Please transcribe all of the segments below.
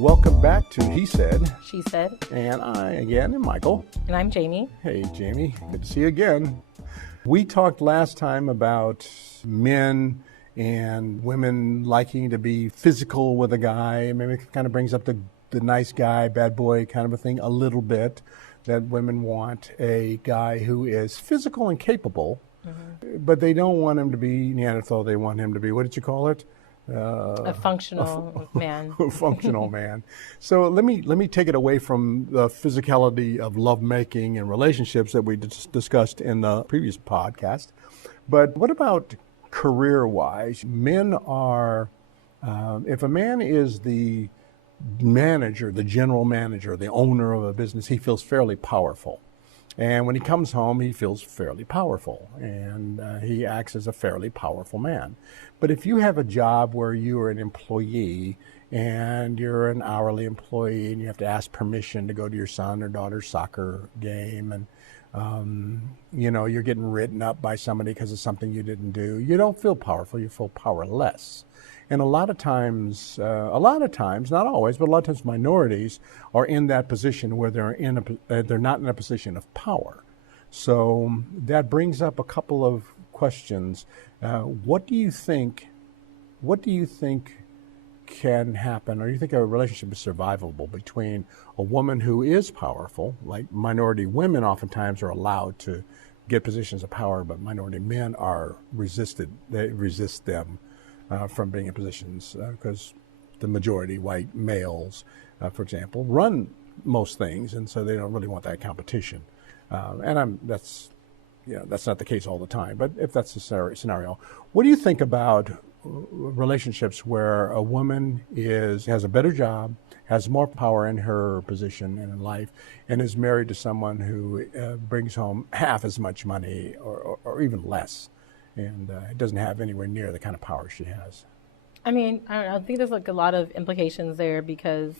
Welcome back to He Said. She Said. And I, again, am Michael. And I'm Jamie. Hey, Jamie. Good to see you again. We talked last time about men and women liking to be physical with a guy. Maybe it kind of brings up the nice guy, bad boy kind of a thing a little bit, that women want a guy who is physical and capable, but they don't want him to be Neanderthal. They want him to be, what did you call it? A functional man. A functional man. So let me take it away from the physicality of lovemaking and relationships that we discussed in the previous podcast. But what about career-wise? Men are, if a man is the manager, the general manager, the owner of a business, he feels fairly powerful. And when he comes home, he feels fairly powerful, and he acts as a fairly powerful man. But if you have a job where you are an employee and you're an hourly employee and you have to ask permission to go to your son or daughter's soccer game, and you're getting written up by somebody because of something you didn't do, you don't feel powerful, you feel powerless. And a lot of times, not always, but a lot of times minorities are in that position where they're not in a position of power. So that brings up a couple of questions. What do you think can happen, or do you think a relationship is survivable between a woman who is powerful, like minority women oftentimes are allowed to get positions of power, but minority men are they resist them from being in positions because the majority white males, for example, run most things, and so they don't really want that competition. That's not the case all the time, but if that's the scenario, what do you think about relationships where a woman has a better job, has more power in her position and in life, and is married to someone who brings home half as much money or even less, and it doesn't have anywhere near the kind of power she has? I mean, I don't know. I think there's a lot of implications there because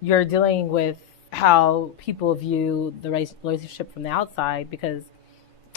you're dealing with how people view the relationship from the outside, because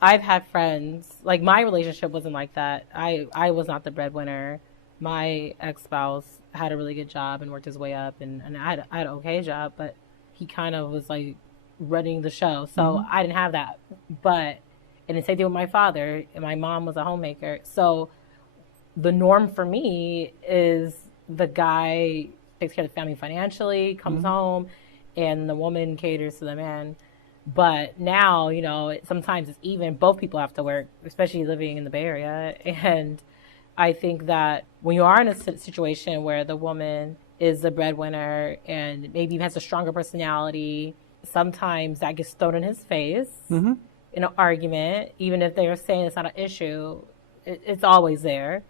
I've had friends, like my relationship wasn't like that. I was not the breadwinner. My ex-spouse had a really good job and worked his way up, and I had an okay job, but he kind of was like running the show. So I didn't have that. And the same thing with my father, and my mom was a homemaker. So the norm for me is the guy takes care of the family financially, comes home, and the woman caters to the man. But now, sometimes it's even. Both people have to work, especially living in the Bay Area. And I think that when you are in a situation where the woman is the breadwinner and maybe has a stronger personality, sometimes that gets thrown in his face in an argument. Even if they're saying it's not an issue, it's always there.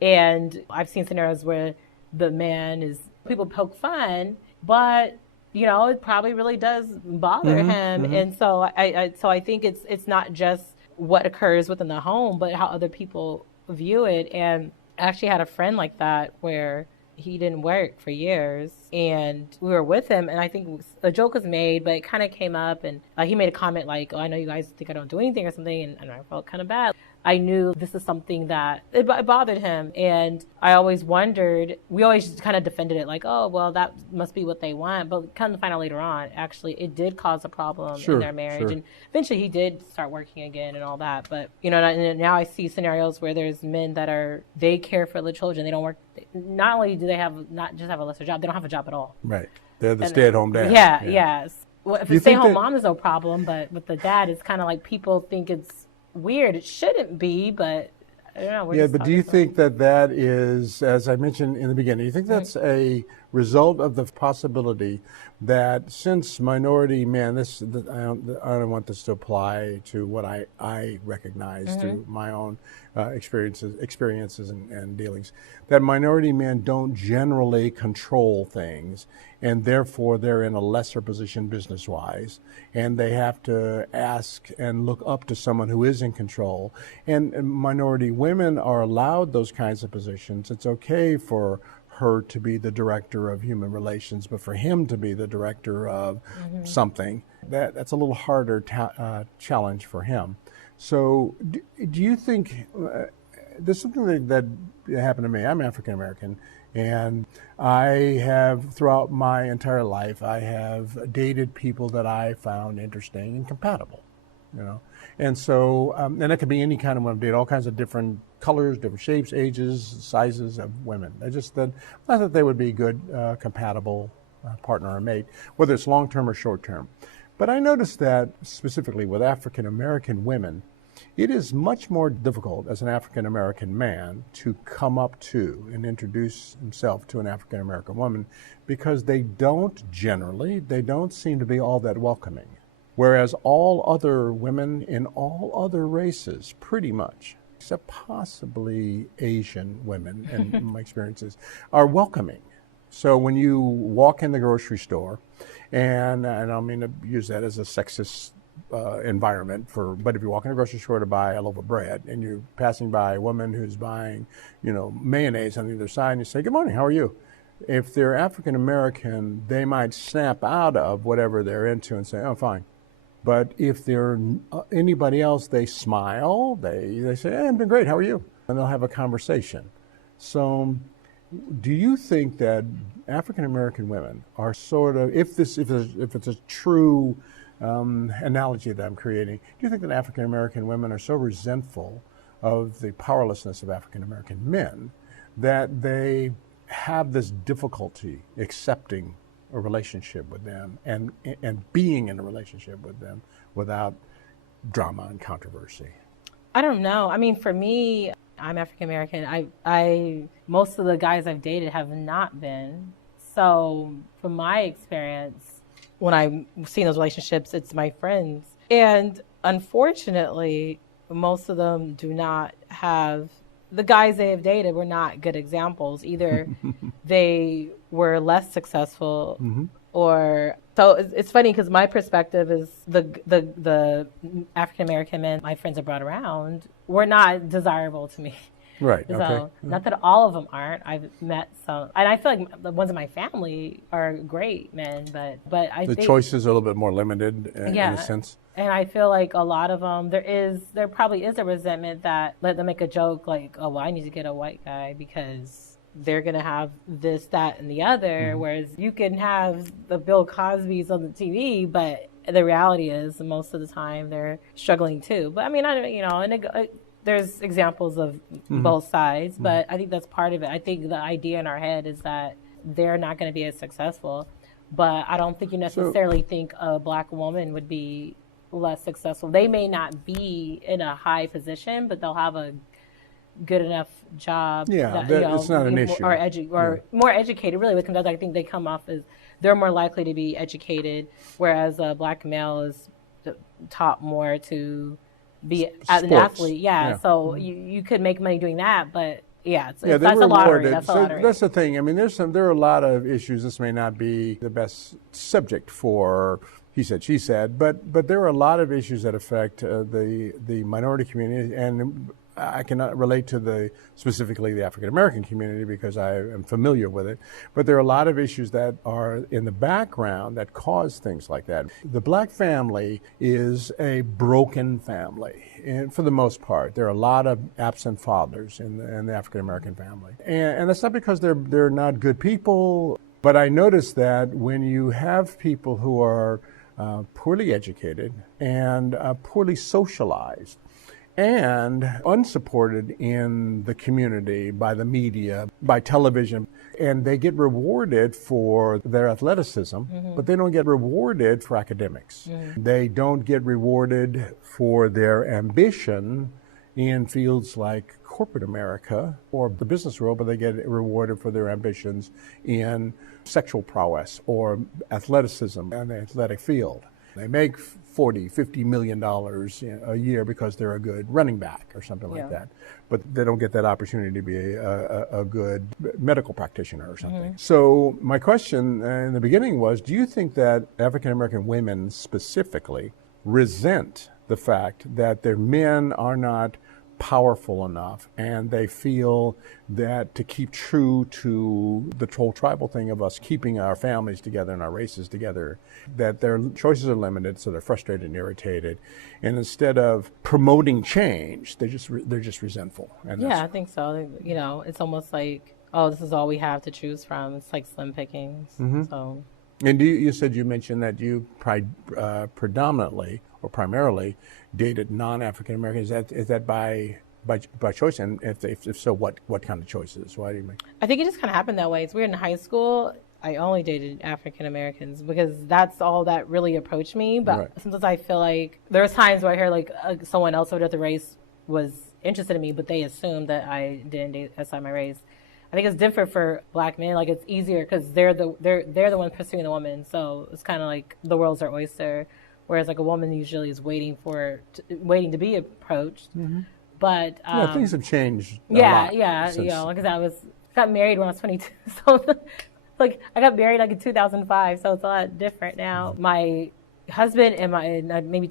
And I've seen scenarios where the man people poke fun, but it probably really does bother him. And so I think it's not just what occurs within the home, but how other people view it. And I actually had a friend like that where he didn't work for years, and we were with him, and I think a joke was made, but it kind of came up, and he made a comment like, "Oh, I know you guys think I don't do anything or something," and I felt kind of bad. I knew this is something that it bothered him, and I always wondered, we always just kind of defended it like, oh, well, that must be what they want, but come to find out later on, actually, it did cause a problem in their marriage, and eventually he did start working again and all that, but, and now I see scenarios where there's men that they care for the children, they don't work, not only do they not just have a lesser job, they don't have a job at all. Right. They're the stay-at-home dad. Yes. Well, if it's stay-at-home mom, there's no problem, but with the dad, it's kind of like people think it's weird. It shouldn't be, but I don't know. But do you think that is, as I mentioned in the beginning, do you think that's a result of the possibility that since minority men, I don't want this to apply to what I recognize through my own experiences and dealings, that minority men don't generally control things, and therefore they're in a lesser position business-wise, and they have to ask and look up to someone who is in control. And minority women are allowed those kinds of positions. It's okay for her to be the director of human relations, but for him to be the director of something, that's a little harder challenge for him. So do you think there's something that it happened to me. I'm African American, and I have, throughout my entire life, I have dated people that I found interesting and compatible, you know. And so, and it could be any kind of women. Date all kinds of different colors, different shapes, ages, sizes of women. I just that not that they would be good, compatible partner or mate, whether it's long term or short term. But I noticed that specifically with African American women, it is much more difficult as an African American man to come up to and introduce himself to an African American woman because they don't seem to be all that welcoming. Whereas all other women in all other races, pretty much, except possibly Asian women, in my experiences, are welcoming. So when you walk in the grocery store, and I don't mean to use that as a sexist environment but if you walk in a grocery store to buy a loaf of bread and you're passing by a woman who's buying, mayonnaise on the other side, and you say, "Good morning, how are you?" If they're African American, they might snap out of whatever they're into and say, "Oh, fine." But if they're anybody else, they smile, they say, "Hey, I'm doing great, how are you?" And they'll have a conversation. So do you think that African American women are sort of, if it's a true analogy that I'm creating, do you think that African American women are so resentful of the powerlessness of African American men that they have this difficulty accepting a relationship with them and being in a relationship with them without drama and controversy? I don't know. I mean, for me, I'm African American. I most of the guys I've dated have not been. So from my experience, when I'm seeing those relationships, it's my friends. And unfortunately, most of them do not have, the guys they have dated were not good examples. Either they were less successful or, so it's funny because my perspective is the African American men my friends have brought around were not desirable to me. Right. So, Okay. not that all of them aren't. I've met some, and I feel like the ones in my family are great men, but I The think choices are a little bit more limited in Yeah. a sense. And I feel like a lot of them, there probably is a resentment that let them make a joke like, "Oh, well, I need to get a white guy because they're going to have this, that, and the other." Whereas you can have the Bill Cosbys on the TV, but the reality is most of the time they're struggling too. But I mean, there's examples of both sides, but I think that's part of it. I think the idea in our head is that they're not going to be as successful, but I don't think you necessarily think a black woman would be less successful. They may not be in a high position, but they'll have a good enough job. Yeah, it's not an issue. Or more educated. Really, what comes out, I think they come off as they're more likely to be educated, whereas a black male is taught more to be an athlete. Yeah. So you could make money doing that, but that's a lottery. That's a lottery. That's the thing. I mean, there are a lot of issues. This may not be the best subject for he said, she said, but there are a lot of issues that affect the minority community, and I cannot relate to specifically the African American community because I am familiar with it. But there are a lot of issues that are in the background that cause things like that. The black family is a broken family, and for the most part, there are a lot of absent fathers in the African American family, and that's not because they're not good people. But I noticed that when you have people who are poorly educated and poorly socialized, and unsupported in the community by the media, by television, and they get rewarded for their athleticism, but they don't get rewarded for academics. They don't get rewarded for their ambition in fields like corporate America or the business world, but they get rewarded for their ambitions in sexual prowess or athleticism in the athletic field. They make $40-50 million a year because they're a good running back or something like that. But they don't get that opportunity to be a good medical practitioner or something. So my question in the beginning was, do you think that African American women specifically resent the fact that their men are not powerful enough, and they feel that to keep true to the whole tribal thing of us keeping our families together and our races together, that their choices are limited, so they're frustrated and irritated, and instead of promoting change, they're just resentful. And Yeah, I think so. You know, it's almost like, oh, this is all we have to choose from. It's like slim pickings. So. And you mentioned that you predominantly or primarily dated non-African Americans. Is that by choice? And if so, what kind of choices? Why do you make? I think it just kind of happened that way. It's weird. In high school, I only dated African Americans because that's all that really approached me. But sometimes I feel like there was times where I hear like someone else of a different race was interested in me, but they assumed that I didn't date outside my race. I think it's different for black men. Like, it's easier because they're the ones pursuing the woman. So it's kind of like the world's their oyster. Whereas like a woman usually is waiting to be approached. But things have changed. Yeah. You know, because I got married when I was 22. So like I got married like in 2005. So it's a lot different now. My husband and my maybe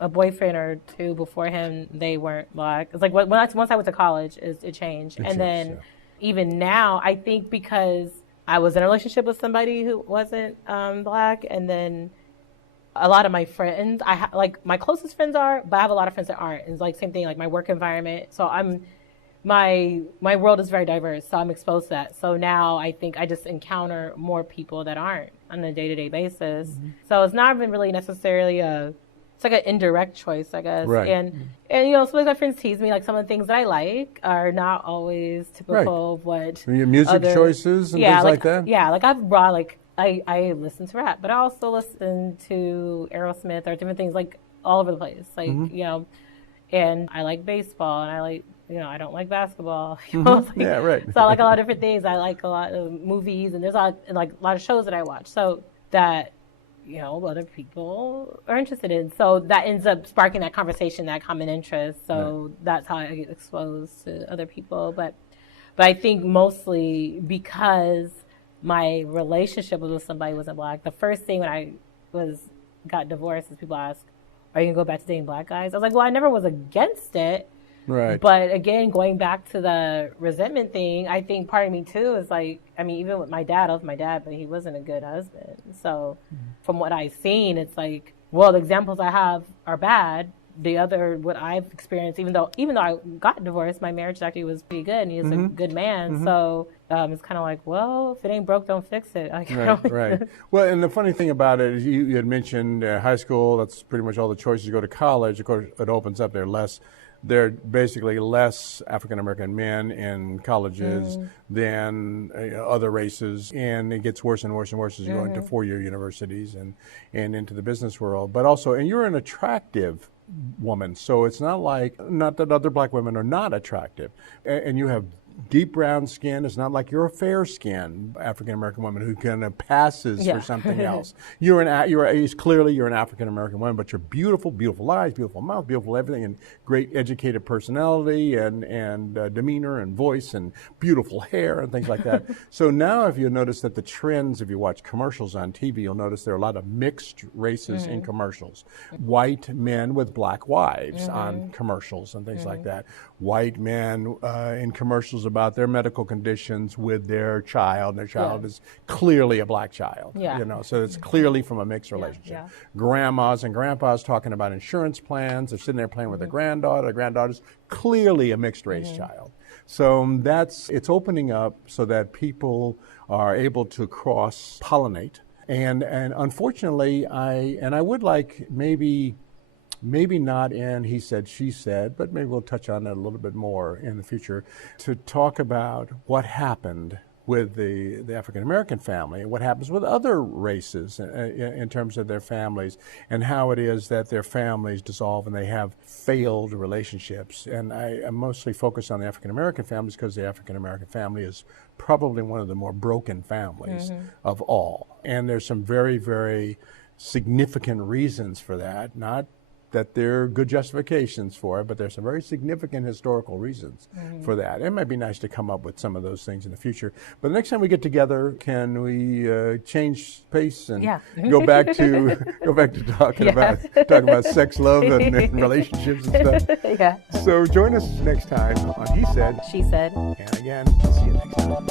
a boyfriend or two before him, they weren't black. It's like once I went to college, it changed. And then even now, I think because I was in a relationship with somebody who wasn't black, and then a lot of my friends, like my closest friends are, but I have a lot of friends that aren't. It's like same thing, like my work environment. So my world is very diverse, so I'm exposed to that. So now I think I just encounter more people that aren't on a day-to-day basis. So it's not even really necessarily it's like an indirect choice, I guess. Right. And you know, sometimes my friends tease me, like some of the things that I like are not always typical of what your music choices and things like that. Yeah, like I've brought like I listen to rap, but I also listen to Aerosmith or different things like all over the place. Like, you know, and I like baseball and I like, you know, I don't like basketball. You know? Like, yeah, right. So I like a lot of different things. I like a lot of movies and there's a lot of shows that I watch. So that, you know, other people are interested in. So that ends up sparking that conversation, that common interest. So that's how I get exposed to other people. But I think mostly because my relationship with somebody wasn't black. The first thing when I got divorced is people ask, are you going to go back to dating black guys? I was like, well, I never was against it. Right. But again, going back to the resentment thing, I think part of me too is like, I mean, even with my dad, I love my dad, but he wasn't a good husband. So from what I've seen, it's like, well, the examples I have are bad. What I've experienced, even though I got divorced, my marriage actually was pretty good and he was a good man. So it's kind of like, well, if it ain't broke, don't fix it. Like, right. Well, and the funny thing about it is you had mentioned high school, that's pretty much all the choices. You go to college, of course, it opens up. There are basically less African-American men in colleges than other races, and it gets worse and worse and worse as you go into four-year universities and into the business world. But also, and you're an attractive woman, so it's not that other black women are not attractive, and you have deep brown skin. It's not like you're a fair-skinned African-American woman who kind of passes for something else. You're an African-American woman, but you're beautiful, beautiful eyes, beautiful mouth, beautiful everything, and great educated personality and demeanor and voice and beautiful hair and things like that. So now if you notice that the trends, if you watch commercials on TV, you'll notice there are a lot of mixed races in commercials. White men with black wives on commercials and things like that. White men in commercials about their medical conditions with their child, and their child is clearly a black child. You know, so it's clearly from a mixed relationship. Grandmas and grandpas talking about insurance plans. They're sitting there playing with their granddaughter. The granddaughter's clearly a mixed race child. So it's opening up so that people are able to cross-pollinate. And unfortunately, I would like maybe not in he said, she said, but maybe we'll touch on that a little bit more in the future, to talk about what happened with the African-American family and what happens with other races in terms of their families, and how it is that their families dissolve and they have failed relationships. And I'm mostly focused on the African-American families because the African-American family is probably one of the more broken families of all. And there's some very, very significant reasons for that, not that there are good justifications for it, but there's some very significant historical reasons for that. It might be nice to come up with some of those things in the future. But the next time we get together, can we change pace and go back to talking about sex, love, and relationships and stuff? Yeah. So join us next time on He Said, She Said. and again, see you next time.